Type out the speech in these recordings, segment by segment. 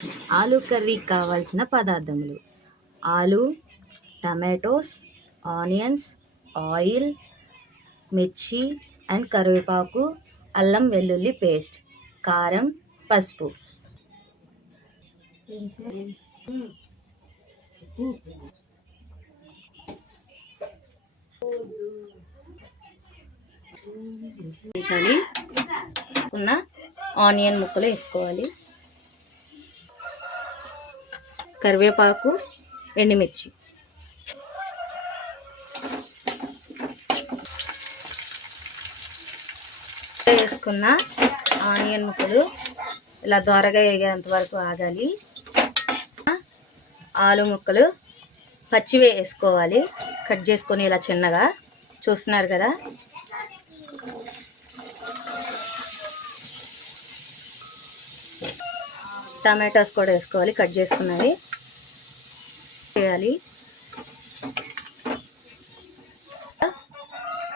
ఆలు కర్రీకి కావాల్సిన పదార్థములు: ఆలు, టమాటోస్, ఆనియన్స్, ఆయిల్, మిర్చి అండ్ కరివేపాకు, అల్లం వెల్లుల్లి పేస్ట్, కారం, పసుపు. ఉన్న ఆనియన్ ముక్కలు వేసుకోవాలి, కరివేపాకు, ఎండుమిర్చి. వేసుకున్న ఆనియన్ ముక్కలు ఇలా దోరగా వేగేంత వరకు ఆగాలి. ఆలు ముక్కలు పచ్చివే వేసుకోవాలి, కట్ చేసుకొని ఇలా చిన్నగా. చూస్తున్నారు కదా. టమాటోస్ కూడా వేసుకోవాలి, కట్ చేసుకున్నవి వేయాలి.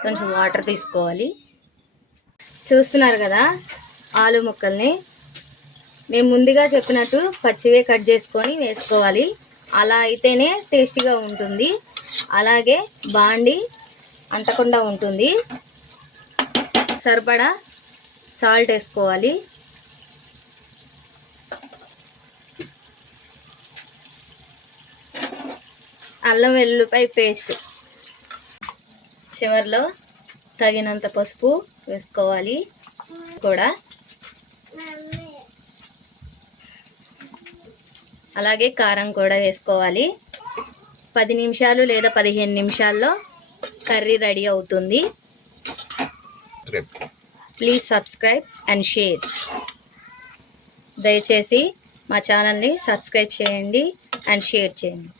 కొంచెం వాటర్ తీసుకోవాలి. చూస్తున్నారు కదా, ఆలు ముక్కల్ని నేను ముందుగా చెప్పినట్టు పచ్చివే కట్ చేసుకొని వేసుకోవాలి. అలా అయితేనే టేస్టీగా ఉంటుంది, అలాగే బాండి అంటకుండా ఉంటుంది. సరిపడా సాల్ట్ వేసుకోవాలి. అల్లం వెల్లుల్లిపాయ పేస్ట్, చివర్లో తగినంత పసుపు వేసుకోవాలి కూడా. అలాగే కారం కూడా వేసుకోవాలి. 10 నిమిషాలు లేదా 15 నిమిషాల్లో కర్రీ రెడీ అవుతుంది. Please subscribe and share. దయచేసి మా ఛానల్ని సబ్స్క్రైబ్ చేయండి అండ్ షేర్ చేయండి.